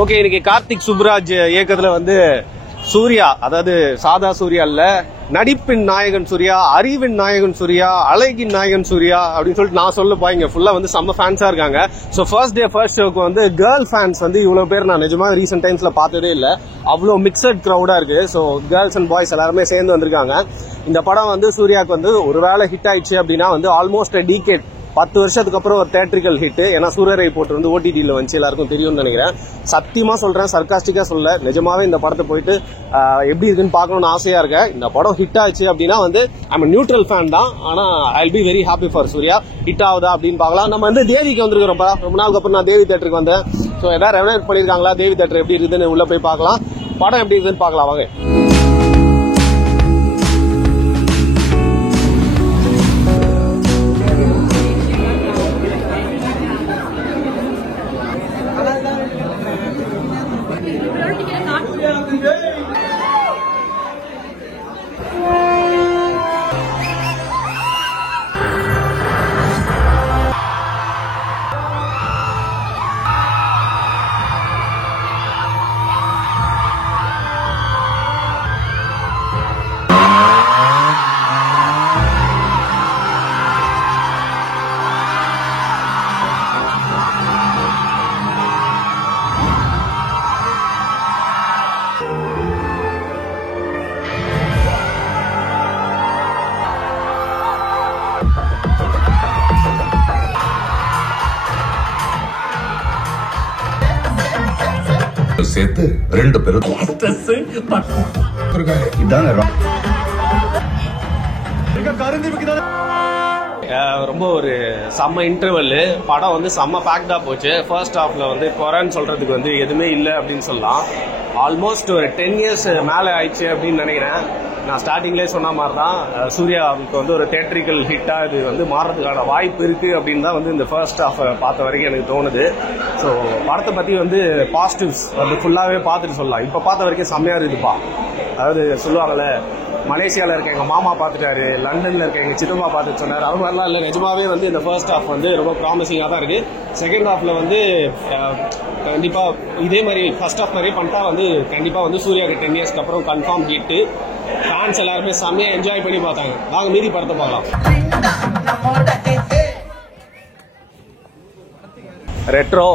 Okay, இன்னைக்கு கார்த்திக் சுப்ராஜ் இயக்கத்துல வந்து சூர்யா, அதாவது சாதா சூர்யா இல்ல, நடிப்பின் நாயகன் சூர்யா, அறிவின் நாயகன் சூர்யா, அழகின் நாயகன் சூர்யா அப்படின்னு சொல்லிட்டு நான் சொல்ல போய் இங்க ஃபுல்லா வந்து செம்ம ஃபேன்ஸா இருக்காங்க. ஸோ ஃபர்ஸ்ட் டே ஃபர்ஸ்ட் ஷோக்கு வந்து கேர்ள் ஃபேன்ஸ் வந்து இவ்வளவு பேர் நான் நிஜமா ரீசெண்ட் டைம்ஸ்ல பார்த்ததே இல்லை. அவ்வளோ மிக்சட் க்ரௌடா இருக்கு. ஸோ கேர்ள்ஸ் அண்ட் பாய்ஸ் எல்லாருமே சேர்ந்து வந்திருக்காங்க. இந்த படம் வந்து சூர்யாவுக்கு வந்து ஒருவேளை ஹிட் ஆயிடுச்சு அப்படின்னா வந்து ஆல்மோஸ்ட் டீகேட் 10 வருஷத்துக்கு அப்புறம் ஒரு தேட்ரிக்கல் ஹிட். ஏன்னா சூரரை போட்டு வந்து ஓடிடியில் வந்து எல்லாருக்கும் தெரியும்னு நினைக்கிறேன். சத்தியமா சொல்றேன், சர்காஸ்டிக்கா சொல்ல, நிஜமாவே இந்த படத்தை போயிட்டு எப்படி இருக்குன்னு பார்க்கணும்னு ஆசையா இருக்கேன். இந்த படம் ஹிட் ஆச்சு அப்படின்னா வந்து ஐம் நியூட்ரல் ஃபேன் தான், ஆனா I will be very happy for Suriya. Hit ஆகுதா அப்படின்னு பார்க்கலாம். நம்ம வந்து தேவிக்கு வந்திருக்கிறோம். ரொம்ப நாளுக்கு அப்புறம் நான் தேவி தேட்டருக்கு வந்தேன். ஸோ ஏதாவது ரெவலேட் பண்ணியிருக்காங்களா, தேவி தேட்டர் எப்படி இருக்குதுன்னு உள்ள போய் பார்க்கலாம். படம் எப்படி இருக்குதுன்னு பார்க்கலாம் வாங்க. சேர்த்து 2 பேரும் ரொம்ப ஒரு செம்ம இன்டர்வல். படம் வந்து செம்ம பேக்டா போச்சு. ஃபர்ஸ்ட் ஹாஃப்ல வந்து குறைன்னு சொல்றதுக்கு வந்து எதுவுமே இல்லை அப்படின்னு சொல்லலாம். ஆல்மோஸ்ட் ஒரு 10 இயர்ஸ் மேலே ஆயிடுச்சு அப்படின்னு நினைக்கிறேன். நான் ஸ்டார்டிங்லேயே சொன்ன மாதிரி தான் சூர்யாவுக்கு வந்து ஒரு தேட்ரிக்கல் ஹிட்டா இது வந்து மாறதுக்கான வாய்ப்பு இருக்கு அப்படின்னு தான் வந்து இந்த ஃபர்ஸ்ட் ஹாஃப் பார்த்த வரைக்கும் எனக்கு தோணுது. ஸோ படத்தை பத்தி வந்து பாசிட்டிவ்ஸ் வந்து ஃபுல்லாவே பார்த்துட்டு சொல்லலாம். இப்போ பார்த்த வரைக்கும் செம்மையா இருக்குதுப்பா. அதாவது சொல்லுவாங்கல்ல, மலேசியாவில் இருக்க எங்கள் மாமா பார்த்துட்டாரு, லண்டனில் இருக்க எங்கள் சித்தப்பா பார்த்துட்டு சொன்னார், அது மாதிரிலாம் இல்லை. நிஜமாவே வந்து இந்த ஃபர்ஸ்ட் ஹாஃப் வந்து ரொம்ப ப்ராமிசிங்காக தான் இருக்குது. செகண்ட் ஹாஃபில் வந்து கண்டிப்பாக இதே மாதிரி ஃபர்ஸ்ட் ஹாஃப் மாதிரியே பண்ணிட்டா வந்து கண்டிப்பாக வந்து சூர்யாவுக்கு 10 இயர்ஸ்க்கு அப்புறம் கன்ஃபார்ம் ஹிட்டு. ஃபேன்ஸ் எல்லாருமே செம்மையாக என்ஜாய் பண்ணி பார்த்தாங்க. நாங்கள் மீதி படத்தை பார்க்கலாம். ரெட்ரோ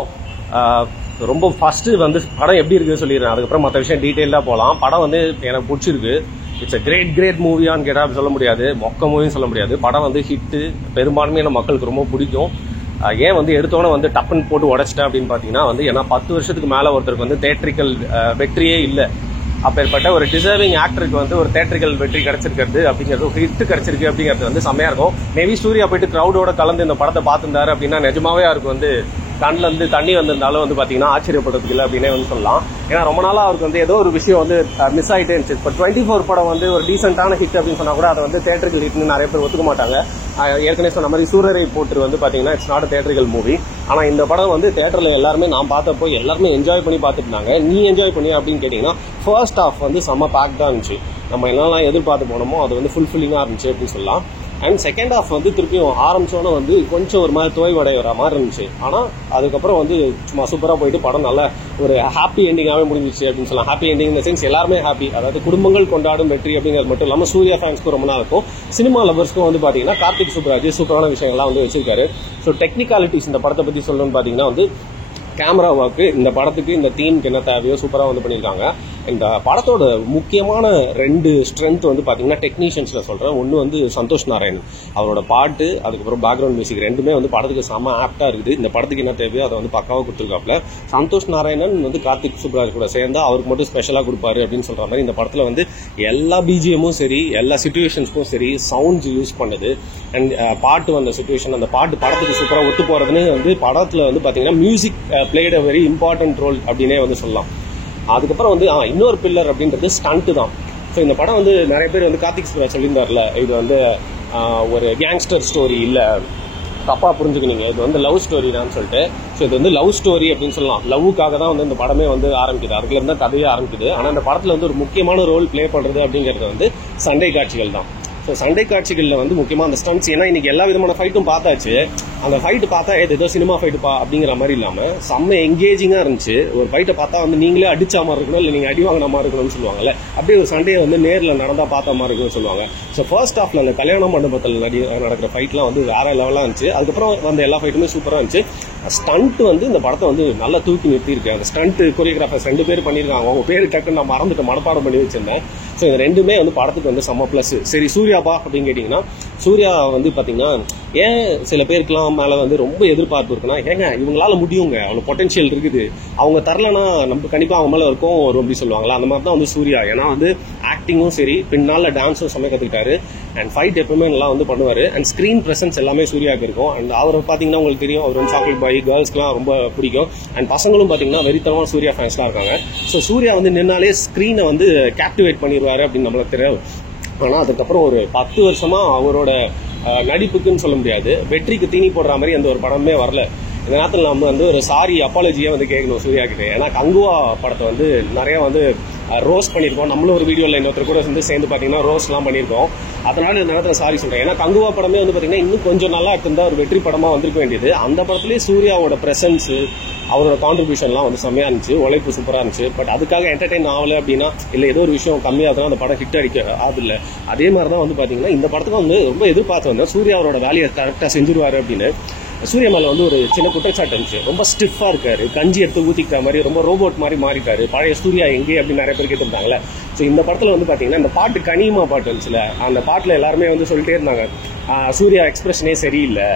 ரொம்ப ஃபர்ஸ்ட் வந்து படம் எப்படி இருக்குன்னு சொல்லிடுறேன், அதுக்கப்புறம் மற்ற விஷயம் டீட்டெயிலாக போகலாம். படம் வந்து எனக்கு பிடிச்சிருக்கு. இட்ஸ் அ கிரேட் மூவியான்னு கேட்டால் சொல்ல முடியாது, மொக்க மூவின்னு சொல்ல முடியாது. படம் வந்து ஹிட்டு, பெரும்பான்மையான மக்களுக்கு ரொம்ப பிடிக்கும். ஏன் வந்து எடுத்தோன்னே வந்து டப்புன்னு போட்டு உடைச்சிட்டேன் அப்படின்னு பார்த்தீங்கன்னா வந்து, ஏன்னா 10 வருஷத்துக்கு மேலே ஒருத்தருக்கு வந்து தேட்ரிக்கல் வெற்றியே இல்லை. அப்பேற்பட்ட ஒரு டிசர்விங் ஆக்டருக்கு வந்து ஒரு தேட்ரிக்கல் வெற்றி கிடைச்சிருக்கிறது அப்படிங்கிறது, ஒரு ஹிட் கிடைச்சிருக்கு அப்படிங்கிறது வந்து செம்மையா இருக்கும். மேபி சூர்யா போயிட்டு கிரௌடோட கலந்து இந்த படத்தை பார்த்துருந்தாரு அப்படின்னா நிஜமாவே அவருக்கு வந்து கண்ணில் வந்து தண்ணி வந்திருந்தாலும் வந்து பார்த்தீங்கன்னா ஆச்சரியப்படுறதுக்கு இல்லை அப்படின்னே வந்து சொல்லலாம். ஏன்னா ரொம்ப நாளாக அவருக்கு வந்து ஏதோ ஒரு விஷயம் வந்து மிஸ் ஆகிட்டே இருந்துச்சு. இப்போ 24 படம் வந்து ஒரு டீசென்டான ஹிட் அப்படின்னு சொன்னா கூட அதை வந்து தேட்டரிக்கல் ஹிட்னு நிறைய பேர் ஒத்துக்க மாட்டாங்க. ஏற்கனவே சொன்ன மாதிரி சூரரை போட்டு வந்து பார்த்தீங்கன்னா இட்ஸ் நாட் தேட்டரிக்கல் மூவி. ஆனால் இந்த படம் வந்து தேட்டரில் எல்லாருமே நான் பார்த்தப்போ எல்லாருமே என்ஜாய் பண்ணி பார்த்துட்டு இருந்தாங்க. நீ என்ஜாய் பண்ணி அப்படின்னு கேட்டிங்கன்னா ஃபர்ஸ்ட் ஹாஃப் வந்து செம்ம பேக்டாக இருந்துச்சு. நம்ம என்னெல்லாம் எதிர்பார்த்து போனோமோ அது வந்து ஃபுல்ஃபில்லிங்காக இருந்துச்சு அப்படின்னு சொல்லலாம். அண்ட் செகண்ட் ஹாஃப் வந்து திருப்பியும் ஆரம்பிச்சோன்னே வந்து கொஞ்சம் ஒரு மாதிரி தோய்வடைகிற மாதிரி இருந்துச்சு. ஆனால் அதுக்கப்புறம் வந்து சும்மா சூப்பராக போயிட்டு படம் நல்லா ஒரு ஹாப்பி எண்டிங்காகவே முடிஞ்சிச்சு அப்படின்னு சொல்லலாம். ஹாப்பி எண்டிங் இந்த சென்ஸ் எல்லாருமே ஹாப்பி, அதாவது குடும்பங்கள் கொண்டாடும் வெற்றி அப்படிங்கிறது மட்டும் இல்லாமல் சூர்யா ஃபேன்ஸ்க்கும் ரொம்ப நாள் இருக்கும். சினிமா லவர்ஸ்க்கும் வந்து பார்த்தீங்கன்னா கார்த்திக் சுப்ராஜ் சூப்பரான விஷயங்கள்லாம் வந்து வச்சிருக்காரு. ஸோ டெக்னிக்காலிட்டிஸ் இந்த படத்தை பற்றி சொல்லணும்னு பார்த்தீங்கன்னா வந்து கேமரா ஒர்க்கு, இந்த படத்துக்கு இந்த தீமுக்கு என்ன தேவையோ சூப்பராக வந்து பண்ணியிருக்காங்க. இந்த படத்தோட முக்கியமான 2 ஸ்ட்ரென்த் வந்து பார்த்தீங்கன்னா டெக்னீஷியன்ஸில் சொல்கிறேன். ஒன்று வந்து சந்தோஷ் நாராயணன், அவரோட பாட்டு அதுக்கப்புறம் பேக்ரவுண்ட் மியூசிக் ரெண்டுமே வந்து படத்துக்கு செம்ம ஆப்டாக இருக்குது. இந்த படத்துக்கு என்ன தேவையோ அதை வந்து பக்காவாக கொடுத்துருக்காப்புல. சந்தோஷ் நாராயணன் வந்து கார்த்திக் சுப்ராஜ் கூட சேர்ந்தா அவருக்கு மட்டும் ஸ்பெஷலாக கொடுப்பாரு அப்படின்னு சொல்கிற மாதிரி இந்த படத்தில் வந்து எல்லா பிஜிஎம்மும் சரி, எல்லா சிச்சுவேஷன்ஸ்க்கும் சரி, சவுண்ட்ஸ் யூஸ் பண்ணுது. அண்ட் பாட்டு வந்த சிச்சுவேஷன், அந்த பாட்டு படத்துக்கு சூப்பராக ஒத்து போகிறதுன்னு வந்து படத்தில் வந்து பார்த்தீங்கன்னா music played a very important role அப்படின்னே வந்து சொல்லலாம். அதுக்கப்புறம் வந்து இன்னொரு பில்லர் அப்படின்றது ஸ்டண்ட் தான். ஸோ இந்த படம் வந்து நிறைய பேர் வந்து கார்த்திக் சுப்ராஜ் சொல்லியிருந்தார்ல, இது வந்து ஒரு கேங்ஸ்டர் ஸ்டோரி இல்லை, தப்பா புரிஞ்சுக்கினீங்க, இது வந்து லவ் ஸ்டோரி தான் சொல்லிட்டு. ஸோ இது வந்து லவ் ஸ்டோரி அப்படின்னு சொல்லலாம். லவ்வுக்காக தான் வந்து இந்த படமே வந்து ஆரம்பிக்குது, அதுல இருந்தால் கதையே ஆரம்பிக்குது. ஆனால் இந்த படத்தில் வந்து ஒரு முக்கியமான ரோல் பிளே பண்ணுறது அப்படிங்கிறது வந்து சண்டை காட்சிகள் தான். ஸோ சண்டை காட்சிகளில் வந்து முக்கியமாக அந்த ஸ்டண்ட்ஸ், ஏன்னா இன்னைக்கு எல்லா விதமான ஃபைட்டும் பார்த்தாச்சு. அந்த ஃபைட்டு பார்த்தா ஏதோ சினிமா ஃபைட்டுப்பா அப்படிங்கிற மாதிரி இல்லாமல் செம்ம எங்கேஜிங்காக இருந்துச்சு. ஒரு ஃபைட்டை பார்த்தா வந்து நீங்களே அடிச்சா மாதிரி இருக்கணும், இல்லை நீங்கள் அடி வாங்கின மாதிரி இருக்கணும்னு சொல்லுவாங்கல்ல, அப்படியே ஒரு சண்டையை வந்து நேரில் நடந்தால் பார்த்த மாதிரி இருக்குன்னு சொல்லுவாங்க. ஸோ ஃபர்ஸ்ட் ஹாஃப்ல அந்த கல்யாண மண்டபத்தில் நடக்கிற ஃபைட்லாம் வந்து வேற லெவலாக இருந்துச்சு. அதுக்கப்புறம் வந்து எல்லா ஃபைட்டுமே சூப்பராக இருந்துச்சு. ஸ்டண்ட் வந்து இந்த படத்தை வந்து நல்லா தூக்கி நிறுத்திருக்கு. அந்த ஸ்டண்ட் கொரியோகிராஃபர்ஸ் 2 பேர் பண்ணியிருக்காங்க. அவங்க பேர் டக்குன்னு நான் மறந்துட்டு மனப்பாடம் பண்ணி வச்சிருந்தேன். ஸோ இந்த 2மே வந்து படத்துக்கு வந்து செம்ம ப்ளஸ். சரி, சூர்யாப்பா அப்படின்னு கேட்டிங்கன்னா, சூர்யா வந்து பார்த்தீங்கன்னா ஏன் சில பேருக்குலாம் மேலே வந்து ரொம்ப எதிர்பார்ப்பு இருக்குன்னா, ஏங்க இவங்களால முடியுங்க, அவங்களுக்கு பொட்டன்ஷியல் இருக்குது, அவங்க தரலன்னா நம்ம கண்டிப்பாக அவங்க மேலே இருக்கும் வரும் அப்படி சொல்லுவாங்களா, அந்த மாதிரி தான் வந்து சூர்யா. ஏன்னா வந்து ஆக்டிங்கும் சரி, பின்னால் டான்ஸும் செம்ம கற்றுக்கிட்டாரு. அண்ட் ஃபைட் எப்பவுமே நல்லா வந்து பண்ணுவார். அண்ட் ஸ்க்ரீன் ப்ரெசன்ஸ் எல்லாமே சூர்யாவுக்கு இருக்கும். அண்ட் அவர் பார்த்தீங்கன்னா உங்களுக்கு தெரியும், அவர் வந்து சாக்லேட் பாய், கேர்ள்ஸ்க்குலாம் ரொம்ப பிடிக்கும். அண்ட் பசங்களும் பார்த்தீங்கன்னா வெறித்தனமான சூர்யா ஃபேன்ஸ்லாம் இருக்காங்க. ஸோ சூர்யா வந்து நின்னாலே ஸ்க்ரீனை வந்து கேப்டிவேட் பண்ணிடுவாரு அப்படின்னு நம்மளுக்கு தெரியும். ஆனால் அதுக்கப்புறம் ஒரு 10 வருஷமா அவரோட நடிப்புக்குன்னு சொல்ல முடியாது, வெற்றிக்கு தீனி போடுற மாதிரி அந்த ஒரு படமே வரல. இந்த நேரத்தில் நம்ம வந்து ஒரு சாரி அப்பாலஜியே வந்து கேட்கணும் சூர்யா கிட்ட. ஏன்னா கங்குவா படத்தை வந்து நிறைய வந்து ரோஸ்ட் பண்ணியிருக்கோம். நம்மளும் ஒரு வீடியோவில் இன்னொருத்தர் கூட வந்து சேர்ந்து பார்த்தீங்கன்னா ரோஸ்ட்லாம் பண்ணியிருக்கோம். அதனால இந்த நேரத்தில் சாரி சொல்கிறேன். ஏன்னா கங்குவா படமே வந்து பார்த்தீங்கன்னா இன்னும் கொஞ்சம் நல்லா இருந்தால் ஒரு வெற்றி படமாக வந்திருக்க வேண்டியது. அந்த படத்துலேயே சூர்யாவோட ப்ரெசன்ஸு, அவரோட கான்ட்ரிபியூஷன்லாம் வந்து செம்மையாக இருந்துச்சு, உழைப்பு சூப்பராக இருந்துச்சு. பட் அதுக்காக என்டர்டெயின் ஆகலை அப்படின்னா, இல்லை ஏதோ ஒரு விஷயம் கம்மியாக அந்த படம் ஹிட் அடிக்க ஆதில்லை. அதே மாதிரி தான் வந்து பார்த்தீங்கன்னா இந்த படத்துக்கு வந்து ரொம்ப எதிர்பார்த்து வந்தேன், சூர்யா அவரோட வேலையை கரெக்டாக செஞ்சுருவாரு அப்படின்னு. சூர்யா மேலே வந்து ஒரு சின்ன குற்றச்சாட்டு இருந்துச்சு, ரொம்ப ஸ்டிஃபாக இருக்காரு, கஞ்சி எடுத்து ஊற்றிக்கிற மாதிரி ரொம்ப ரோபோட் மாதிரி மாறிட்டாரு, பழைய சூர்யா எங்கே அப்படின்னு நிறைய பேர் கேட்டுருந்தாங்களே. ஸோ இந்த படத்தில் வந்து பார்த்தீங்கன்னா இந்த பாட்டு கனிமா பாட்டு இருந்துச்சுல, அந்த பாட்டில் எல்லாருமே வந்து சொல்லிட்டே இருந்தாங்க சூர்யா எக்ஸ்பிரஷனே சரியில்லை,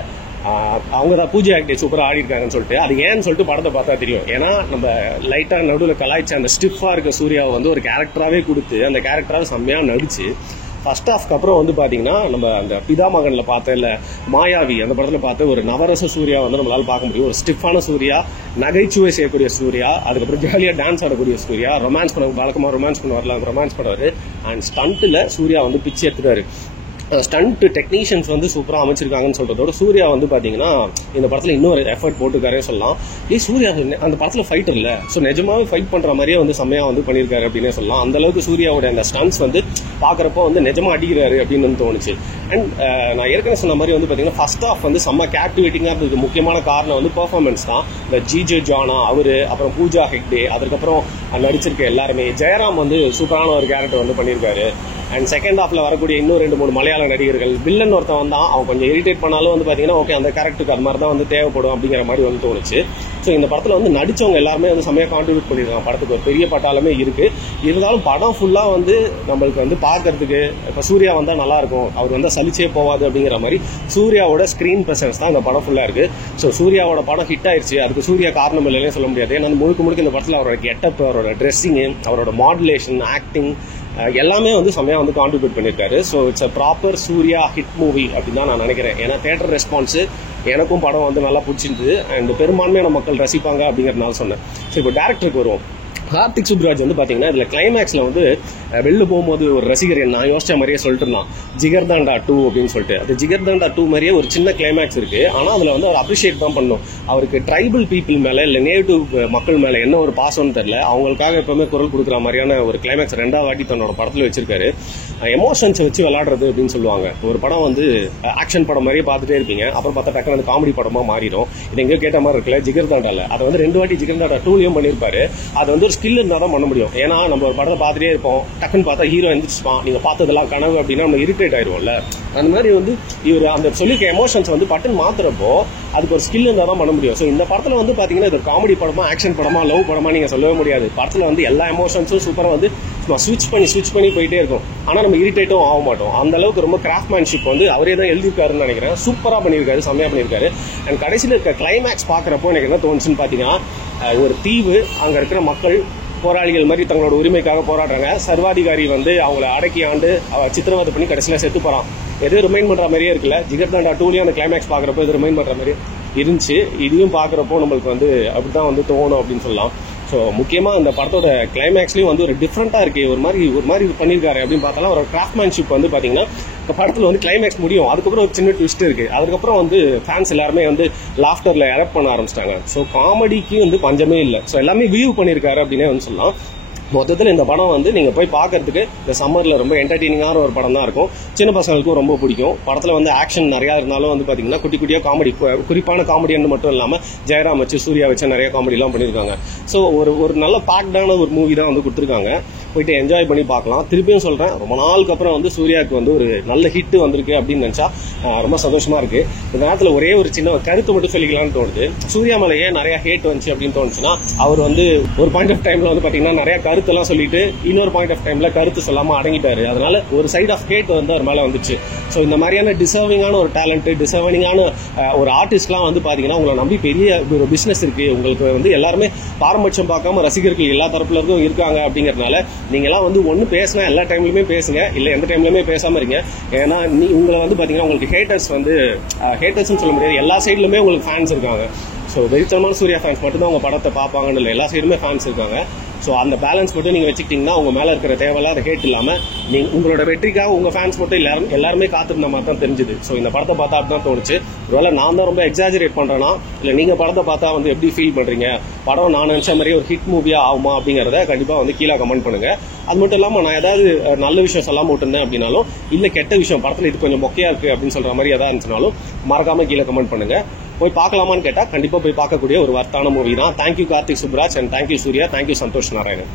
அவங்க தான் பூஜை ஆக்டே சூப்பராக ஆடி இருக்காங்கன்னு சொல்லிட்டு. அது ஏன்னு சொல்லிட்டு படத்தை பார்த்தா தெரியும். ஏன்னா நம்ம லைட்டாக நடுவில் கலாய்ச்சி அந்த ஸ்டிஃபாக இருக்க சூர்யாவை வந்து ஒரு கேரக்டராகவே கொடுத்து அந்த கேரக்டராக செம்மையாக நடிச்சு ஃபர்ஸ்ட் ஹாஃப்க்கு அப்புறம் வந்து பார்த்தீங்கன்னா நம்ம அந்த பிதாமகனில் பார்த்த இல்லை மாயாவி அந்த படத்தில் பார்த்து ஒரு நவரச சூர்யா வந்து நம்மளால பார்க்க முடியும். ஒரு ஸ்டிஃபான சூர்யா, நகைச்சுவை செய்யக்கூடிய சூர்யா, அதுக்கப்புறம் ஜாலியாக டான்ஸ் ஆடக்கூடிய சூர்யா, ரொமான்ஸ் பண்ண வழக்கமாக ரொமான்ஸ் பண்ண வரலாம், ரொமான்ஸ் பண்ணுவார். அண்ட் ஸ்டண்ட்டில் சூர்யா வந்து பிச்சு எடுத்துட்டாரு. ஸ்டண்ட் டெக்னீஷியன்ஸ் வந்து சூப்பராக அமைச்சிருக்காங்கன்னு சொல்றதோட சூர்யா வந்து பார்த்தீங்கன்னா இந்த படத்தில் இன்னொரு எஃபர்ட் போட்டுருக்காரே சொல்லலாம். சூர்யா அந்த படத்தில் ஃபைட்டர் இல்லை, ஸோ நிஜமாவே ஃபைட் பண்ணுற மாதிரியே வந்து செம்மையாக வந்து பண்ணியிருக்காரு அப்படின்னே சொல்லலாம். அந்த அளவுக்கு சூர்யாவோட அந்த ஸ்டண்ட்ஸ் வந்து பார்க்குறப்போ வந்து நிஜமாக அடிக்கிறாரு அப்படின்னு தோணுச்சு. அண்ட் நான் ஏற்கனவே சொன்ன மாதிரி வந்து பார்த்தீங்கன்னா ஃபர்ஸ்ட் ஹாஃப் வந்து செம்ம கேப்டிவேட்டிங்காக இருந்தது. முக்கியமான காரணம் வந்து பெர்ஃபார்மன்ஸ் தான். இந்த ஜிஜே ஜானா அவரு, அப்புறம் பூஜா ஹெக்டே, அதுக்கப்புறம் நடிச்சிருக்க எல்லாருமே, ஜெயராம் வந்து சூப்பரான ஒரு கேரக்டர் வந்து பண்ணியிருக்காரு. அண்ட் செகண்ட் ஹாஃப்ல வரக்கூடிய இன்னும் 2-3 மலையாள நடிகர்கள், வில்லன் ஒருத்தன் வந்தான், அவன் கொஞ்சம் இரிட்டேட் பண்ணாலும் வந்து பார்த்தீங்கன்னா ஓகே அந்த கேரக்டருக்கு அது மாதிரி தான் வந்து தேவைப்படும் அப்படிங்கிற மாதிரி வந்து தோணுச்சு. ஸோ இந்த படத்தில் வந்து நடிச்சவங்க எல்லாருமே வந்து செம்மையாக கான்ட்ரிபியூட் பண்ணியிருக்காங்க. படத்துக்கு ஒரு பெரிய பட்டாலுமே இருக்கு. இருந்தாலும் படம் ஃபுல்லாக வந்து நம்மளுக்கு வந்து பார்க்கறதுக்கு இப்போ சூர்யா வந்தால் நல்லா இருக்கும், அவர் வந்து சலிச்சே போவாது அப்படிங்கிற மாதிரி சூர்யாவோட ஸ்க்ரீன் ப்ரெசன்ஸ் தான் இந்த படம் ஃபுல்லாக இருக்கு. ஸோ சூர்யாவோட படம் ஹிட் ஆயிடுச்சு, அதுக்கு சூர்யா காரணம் இல்லைன்னு சொல்ல முடியாது. ஏன்னா முழுக்க இந்த படத்தில் அவரோட கெட்டப், அவரோட ட்ரெஸ்ஸிங்கு, அவரோட மாடுலேஷன், ஆக்டிங் எல்லாமே வந்து செம்மையாக வந்து கான்ட்ரிபியூட் பண்ணியிருக்காரு. So it's a proper Suriya hit movie அப்படின்னு தான் நான் நினைக்கிறேன். ஏன்னா தேட்டர் ரெஸ்பான்ஸு எனக்கும் படம் வந்து நல்லா பிடிச்சிருந்தது. அண்ட் பெரும்பான்மையான மக்கள் ரசிப்பாங்க அப்படிங்கிறதுனால சொன்னேன். ஸோ இப்போ டேரக்டருக்கு வருவோம். கார்த்திக் சுப்ராஜ் வந்து பார்த்தீங்கன்னா இதில் கிளைமேக்ஸில் வந்து வெளில போகும்போது ஒரு ரசிகர் நான் யோசிச்ச மாதிரியே சொல்லிட்டு இருந்தான், ஜிகர்தாண்டா 2 அப்படின்னு சொல்லிட்டு. அது ஜிகர்தாண்டா 2 மாதிரியே ஒரு சின்ன கிளைமேக்ஸ் இருக்கு. ஆனால் அதில் வந்து அவர் அப்ரிஷியேட் தான் பண்ணணும். அவருக்கு ட்ரைபல் பீப்புள் மேலே இல்லை நேட்டிவ் மக்கள் மேலே என்ன ஒரு பாசம்னு தெரியல, அவங்களுக்காக எப்பவுமே குரல் கொடுக்குற மாதிரியான ஒரு கிளைமேக்ஸ் 2வது வாட்டி தன்னோட படத்தில் வச்சிருக்காரு. எமோஷன்ஸை வச்சு விளையாடுறது அப்படின்னு சொல்லுவாங்க. ஒரு படம் வந்து ஆக்ஷன் படம் மாதிரியே பார்த்துட்டே இருப்பீங்க, அப்புறம் பார்த்தா டக்குனு அந்த காமெடி படமாக மாறிடும். இது எங்கேயோ கேட்ட மாதிரி இருக்குல்ல, ஜிகர்தாண்டாவில் அதை வந்து 2 வாட்டி ஜிகர்தாண்டா 2லையும் பண்ணியிருப்பாரு. அது வந்து ஒரு ஸ்கில் இருந்தால் தான் பண்ண முடியும். ஏன்னா நம்ம ஒரு படத்தை பார்த்துட்டே இருப்போம், டக்குன்னு பார்த்தா ஹீரோ எந்திரிச்சுப்பான், நீங்கள் பார்த்ததெல்லாம் கனவு அப்படின்னா நம்ம இரிட்டேட் ஆயிடுவோம்ல. அந்த மாதிரி வந்து இவர் அந்த சொல்லியிருக்க எமோஷன்ஸ் வந்து பட்டன் மாத்துறப்போ அதுக்கு ஒரு ஸ்கில் இருந்தால் தான் பண்ண முடியும். ஸோ இந்த படத்தில் வந்து பார்த்தீங்கன்னா இது காமெடி படமா, ஆக்ஷன் படமா, லவ் படமா நீங்கள் சொல்லவே முடியாது. படத்தில் வந்து எல்லா எமோஷன்ஸும் சூப்பராக வந்து ஸ்விட்ச் பண்ணி போயிட்டே இருக்கும். ஆனால் நம்ம இரிட்டேட்டும் ஆக மாட்டோம். அந்த அளவுக்கு ரொம்ப கிராஃப்ட்மேன்ஷிப் வந்து அவரே தான் எழுதியிருக்காருன்னு நினைக்கிறேன். சூப்பராக பண்ணியிருக்காரு, செம்மையாக பண்ணியிருக்காரு. அண்ட் கடைசியில் இருக்க கிளைமேக்ஸ் பார்க்குறப்போ எனக்கு என்ன தோணுச்சுன்னு பார்த்தீங்கன்னா, ஒரு தீவு, அங்கே இருக்கிற மக்கள் போராளிகள் மாதிரி தங்களோட உரிமைக்காக போராடுறாங்க. சர்வாதிகாரி வந்து அவங்கள அடக்கி ஆண்டு சித்திரவதை பண்ணி கடைசியில் செத்து போகிறான். எதுவும் ரிமைண்ட் பண்ணுற மாதிரியே இருக்குல்ல. ஜிகர்தாண்டா 2லையும் அந்த கிளைமேக்ஸ் பார்க்குறப்போ இது ரிமைண்ட் பண்ணுற மாதிரி இருந்துச்சு. இதையும் பார்க்குறப்போ நம்மளுக்கு வந்து அப்படி தான் வந்து தோணும் அப்படின்னு சொல்லலாம். ஸோ முக்கியமாக அந்த படத்தோட கிளைமேக்ஸ்லையும் வந்து ஒரு டிஃப்ரெண்ட்டாக இருக்கு, ஒரு மாதிரி பண்ணியிருக்காரு அப்படின்னு பார்த்தாலும் ஒரு கிராஃப்ட்மேன்ஷிப் வந்து பார்த்தீங்கன்னா இந்த படத்தில் வந்து கிளைமேக்ஸ் முடியும், அதுக்கப்புறம் ஒரு சின்ன ட்விஸ்ட் இருக்கு. அதுக்கப்புறம் வந்து ஃபேன்ஸ் எல்லாருமே வந்து லாஃப்டர்ல எரப்ட் பண்ண ஆரம்பிச்சிட்டாங்க. ஸோ காமெடிக்கு வந்து பஞ்சமே இல்லை. ஸோ எல்லாமே வியூ பண்ணியிருக்காரு அப்படின்னே வந்து சொல்லலாம். மொத்தத்தில் இந்த படம் வந்து நீங்கள் போய் பார்க்கறதுக்கு இந்த சம்மரில் ரொம்ப என்டர்டெய்னிங்கான ஒரு படம் தான் இருக்கும். சின்ன பசங்களுக்கும் ரொம்ப பிடிக்கும். படத்தில் வந்து ஆக்ஷன் நிறையா இருந்தாலும் வந்து பார்த்தீங்கன்னா குட்டி குட்டியாக காமெடி, குறிப்பான காமெடின்னு மட்டும் இல்லாமல் ஜெயராம் வச்சு சூர்யா வச்சு நிறைய காமெடிலாம் பண்ணியிருக்காங்க. ஸோ ஒரு நல்ல பேக்டான ஒரு மூவி தான் வந்து கொடுத்துருக்காங்க. போயிட்டு என்ஜாய் பண்ணி பார்க்கலாம். திருப்பியும் சொல்கிறேன், ரொம்ப நாளுக்கு அப்புறம் வந்து சூர்யாவுக்கு வந்து ஒரு நல்ல ஹிட் வந்திருக்கு அப்படின்னு நினச்சா ரொம்ப சந்தோஷமாக இருக்குது. இந்த நேரத்தில் ஒரே ஒரு சின்ன கருத்து மட்டும் சொல்லிக்கலாம்னு தோணுது. சூர்யா மேலே ஏன் நிறைய ஹேட் வந்துச்சு அப்படின்னு தோணுச்சுன்னா, அவர் வந்து ஒரு பாயிண்ட் ஆஃப் டைமில் வந்து பார்த்தீங்கன்னா நிறைய கருத்தெல்லாம் சொல்லிட்டு இன்னொரு பாயிண்ட் ஆஃப் டைமில் கருத்து சொல்லாமல் அடங்கிட்டாரு. அதனால ஒரு சைட் ஆஃப் ஹேட் வந்து அவர் மேலே வந்துச்சு. ஸோ இந்த மாதிரியான டிசர்விங்கான ஒரு டேலண்ட், டிசர்விங்கான ஒரு ஆர்டிஸ்ட்லாம் வந்து பார்த்தீங்கன்னா உங்களை நம்பி பெரிய ஒரு பிஸ்னஸ் இருக்குது. உங்களுக்கு வந்து எல்லாருமே பாரபட்சம் பார்க்காம ரசிகர்கள் எல்லா தரப்புல இருந்தும் இருக்காங்க. அப்படிங்கிறதுனால நீங்களாம் வந்து ஒன்று பேசினா எல்லா டைம்லையுமே பேசுங்க, இல்லை எந்த டைம்லையுமே பேசாமல் இருங்க. ஏன்னா உங்களை வந்து பார்த்தீங்கன்னா உங்களுக்கு ஹேட்டர்ஸ் வந்து ஹேட்டர்ஸ்னு சொல்ல முடியாது, எல்லா சைட்லையுமே உங்களுக்கு ஃபேன்ஸ் இருக்காங்க. ஸோ வெறித்தனமான சூர்யா ஃபேன்ஸ் மட்டும்தான் உங்கள் படத்தை பார்ப்பாங்கன்னு இல்லை, எல்லா சைடுமே ஃபேன்ஸ் இருக்காங்க. ஸோ அந்த பேலன்ஸ் மட்டும் நீங்கள் வச்சுக்கிட்டிங்கன்னா உங்கள் மேலே இருக்கிற தேவையில்லாத ஹேட் இல்லாமல் நீங்கள் உங்களோட வெற்றிக்காக உங்கள் ஃபேன்ஸ் மட்டும் எல்லாருமே காத்திருந்த மாதிரி தான் தெரிஞ்சுது. ஸோ இந்த படத்தை பார்த்தா அப்படி தான் தோணுச்சு. ஒருவேளை நான் தான் ரொம்ப எக்ஸாஜரேட் பண்ணுறேன்னா, இல்லை நீங்கள் படத்தை பார்த்தா வந்து எப்படி ஃபீல் பண்ணுறீங்க, படம் நான் நினச்ச மாதிரி ஒரு ஹிட் மூவியாக ஆகுமா அப்படிங்கிறத கண்டிப்பாக வந்து கீழே கமெண்ட் பண்ணுங்கள். அது மட்டும் இல்லாமல் நான் ஏதாவது நல்ல விஷயம் சொல்லாமல் விட்டுருந்தேன் அப்படின்னாலும், இல்லை கெட்ட விஷயம் படத்தில் இது கொஞ்சம் மொக்கையாக இருக்குது அப்படின்னு சொல்கிற மாதிரி எதாவது இருந்துச்சுனாலும் மறக்காமல் கீழே கமெண்ட் பண்ணுங்கள். போய் பார்க்கலாமான்னு கேட்டால் கண்டிப்பாக போய் பார்க்கக்கூடிய ஒரு வர்த்தான மூவி தான். Thank you Karthik Subbaraj and thank you Suriya, thank you Santhosh Narayanan.